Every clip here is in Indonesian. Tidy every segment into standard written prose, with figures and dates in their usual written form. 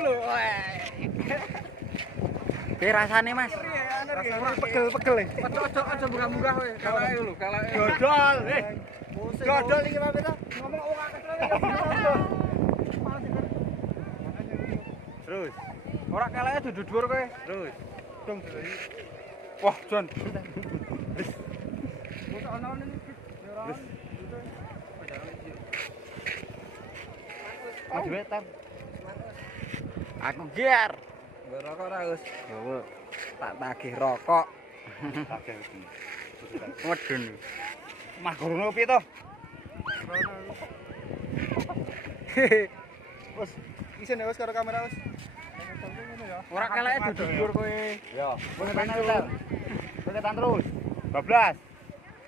lho. Piye rasane, Mas? Rasane pegel-pegel. Aja buka-buka kowe. Kalake lho, kalake. Dodol, dodol iki Pak Pito. Ngomong wong akeh Terus, ora kalake dudu dhuwur kowe. terus. Dong. Wah, Jon. Mas wetan. Aku giar. Nggo rokok ra, Gus. Yo, tak tagih rokok. Kakek iki. Medun. Mas Gorono piye to? Wes, isin ya wes karo kamera wes. Ora kalake dudu dhuwur kowe. Yo, pengetan terus. Pengetan terus. 12.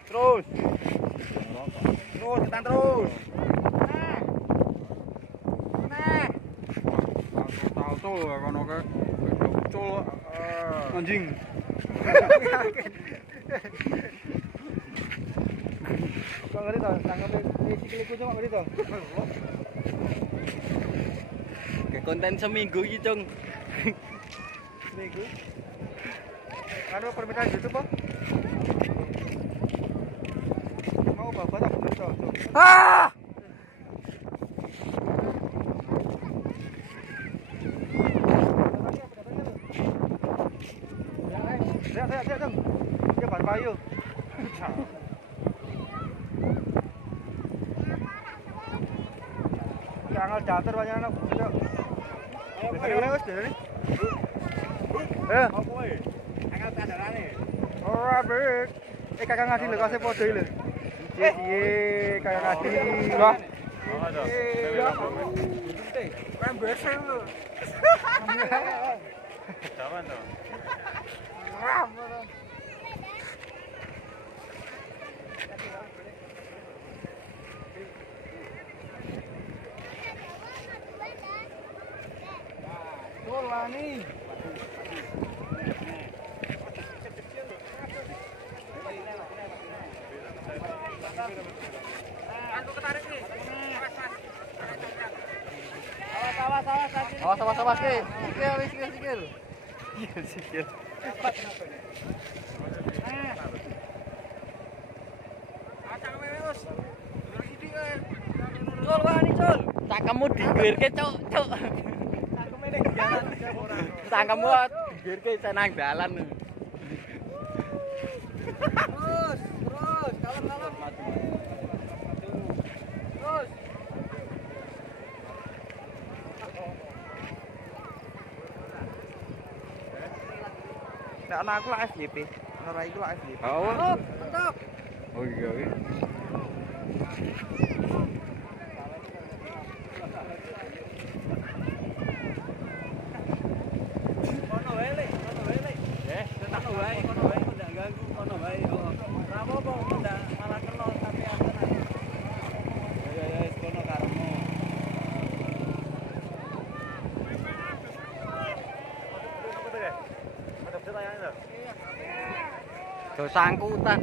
Terus. Terus, tekan terus. Nah. Salto kono ke. Ucul anjing. Kok ngeri to, tanggape sikilku cuma ngeri to. Ke konten seminggu iki, Cung. Seminggu. Anu permintaan YouTube po. Mau babat apa bener to? Ah! Lihat dong. Dia ban payu. Jangan datar banyak anak. Ayo, wes dene. Apa kowe? Angel kadarane. Ora bek. Kakak ngadi lho kasih podo lho. Piye kakak ngadi. Lah. Oh, ada. Kan biasa lho. Jaman to. Wani. Aku ketarik nih. Awas ke. Sikil. Iya, sikil. Cul, wani, Cul. Cangkemmu digirke, Cuk. Cangkemmu digirke senang dalan. Terus, kalem. Terus. Nek ana aku lah FYP. Ora iku lah FYP. Oh, Mantap. oh iya. Kono wae le. Tetak wae, kono wae ndak ganggu, kono wae. Ora apa-apa, ndak malah kena tapi atenan. Ya wis kono karepmu. Do sangkutan.